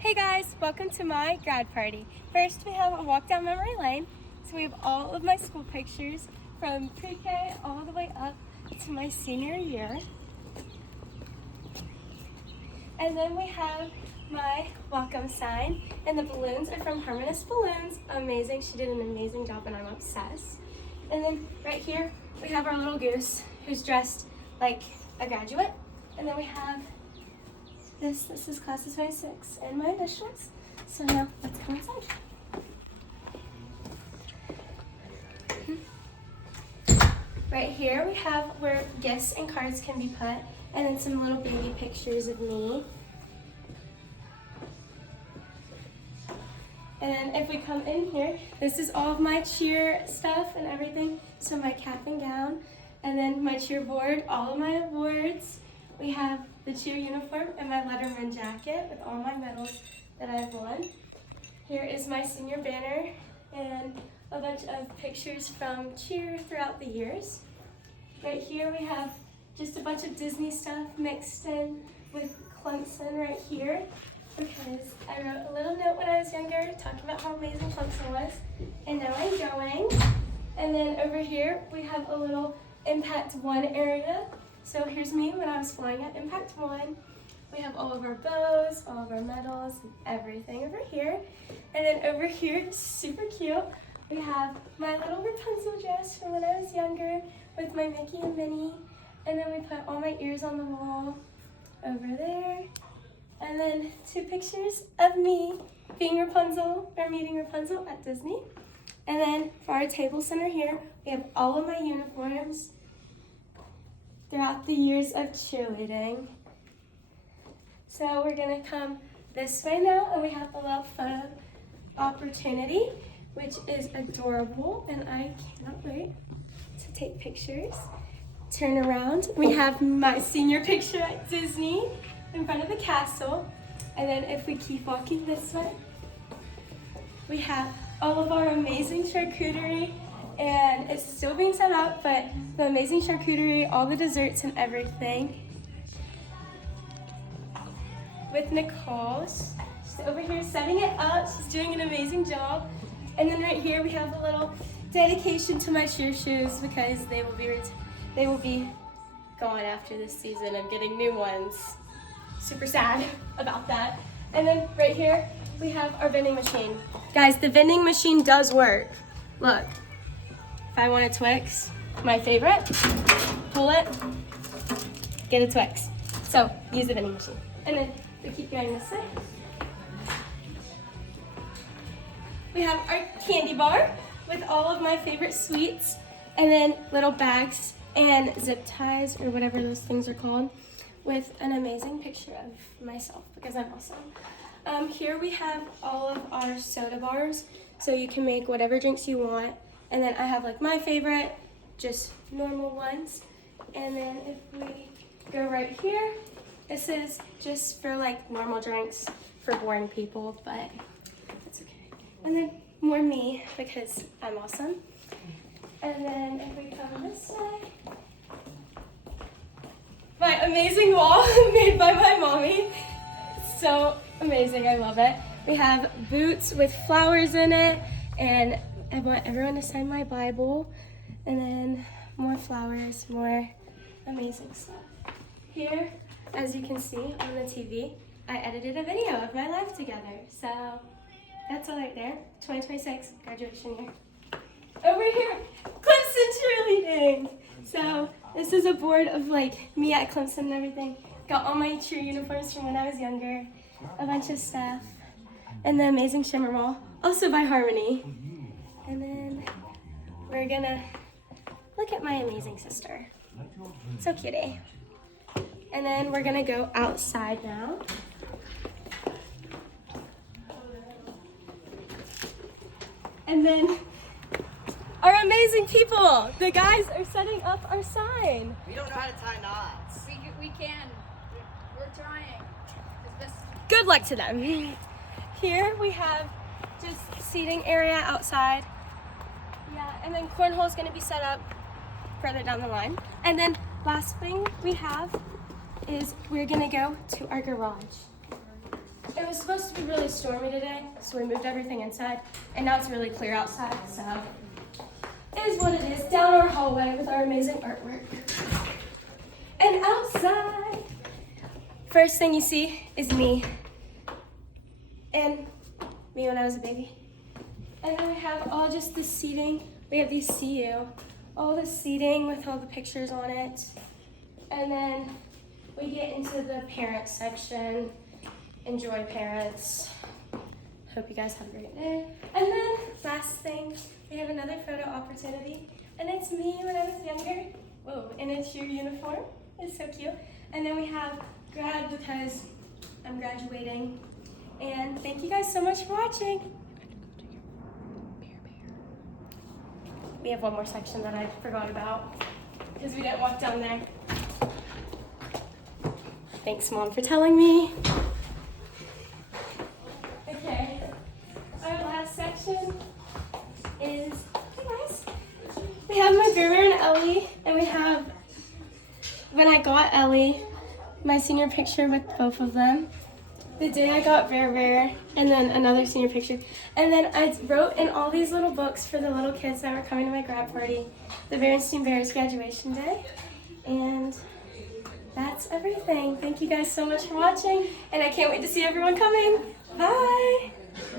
Hey guys, welcome to my grad party. First we have a walk down memory lane. So we have all of my school pictures from pre-K all the way up to my senior year. And then we have my welcome sign, and the balloons are from Harmonious Balloons. Amazing, she did an amazing job and I'm obsessed. And then right here we have our little goose who's dressed like a graduate. And then we have this is class of 26 and my initials. So now let's go inside. Right here we have where gifts and cards can be put, and then some little baby pictures of me. And then if we come in here, this is all of my cheer stuff and everything. So my cap and gown, and then my cheer board, all of my awards. We have the cheer uniform and my Letterman jacket with all my medals that I've won. Here is my senior banner and a bunch of pictures from cheer throughout the years. Right here we have just a bunch of Disney stuff mixed in with Clemson right here, because I wrote a little note when I was younger talking about how amazing Clemson was, and now I'm going. And then over here we have a little Impact 1 area. So here's me when I was flying at Impact 1. We have all of our bows, all of our medals, and everything over here. And then over here, super cute, we have my little Rapunzel dress from when I was younger with my Mickey and Minnie. And then we put all my ears on the wall over there. And then 2 pictures of me being Rapunzel, or meeting Rapunzel at Disney. And then for our table center here, we have all of my uniforms throughout the years of cheerleading. So we're gonna come this way now, and we have a little photo opportunity, which is adorable, and I cannot wait to take pictures. Turn around, we have my senior picture at Disney in front of the castle. And then if we keep walking this way, we have all of our amazing charcuterie, and it's still being set up, but the amazing charcuterie, all the desserts and everything. With Nicole, she's over here setting it up. She's doing an amazing job. And then right here we have a little dedication to my cheer shoes, because they will be gone after this season. I'm getting new ones. Super sad about that. And then right here we have our vending machine. Guys, the vending machine does work. Look. If I want a Twix, my favorite, pull it, get a Twix. So use the vending machine. And then we keep going this way. We have our candy bar with all of my favorite sweets, and then little bags and zip ties, or whatever those things are called, with an amazing picture of myself, because I'm awesome. Here we have all of our soda bars, so you can make whatever drinks you want. And then I have like my favorite, just normal ones. And then if we go right here, this is just for like normal drinks for boring people, but it's okay. And then more me, because I'm awesome. And then if we come this way, my amazing wall made by my mommy. So amazing, I love it. We have boots with flowers in it, and I want everyone to sign my Bible, and then more flowers, more amazing stuff. Here, as you can see on the TV, I edited a video of my life together. So that's all right there. 2026 graduation year. Over here, Clemson cheerleading. So this is a board of like me at Clemson and everything. Got all my cheer uniforms from when I was younger, a bunch of stuff, and the amazing Shimmer wall, also by Harmony. And then we're gonna look at my amazing sister. So cutie. And then we're gonna go outside now. And then our amazing people, the guys are setting up our sign. We don't know how to tie knots. We can. We're trying. As best Good luck to them. Here we have just seating area outside. Yeah, and then cornhole is going to be set up further down the line. And then last thing we have is we're going to go to our garage. it was supposed to be really stormy today, so we moved everything inside, and now it's really clear outside, so it is what it is. Down our hallway with our amazing artwork. And outside, first thing you see is me, and me when I was a baby. And then we have all just the seating. We have these CU, all the seating with all the pictures on it. And then we get into the parent section. Enjoy, parents. Hope you guys have a great day. And then last thing, we have another photo opportunity. And it's me when I was younger. Whoa, and it's your uniform. It's so cute. And then we have grad because I'm graduating. And thank you guys so much for watching. We have one more section that I forgot about because we didn't walk down there. Thanks, Mom, for telling me. Okay, our last section is, hey guys, we have my Bear Bear and Ellie, and we have, when I got Ellie, my senior picture with both of them. The day I got Bear Bear, and then another senior picture. And then I wrote in all these little books for the little kids that were coming to my grad party, the Berenstein Bears graduation day. And that's everything. Thank you guys so much for watching, and I can't wait to see everyone coming. Bye!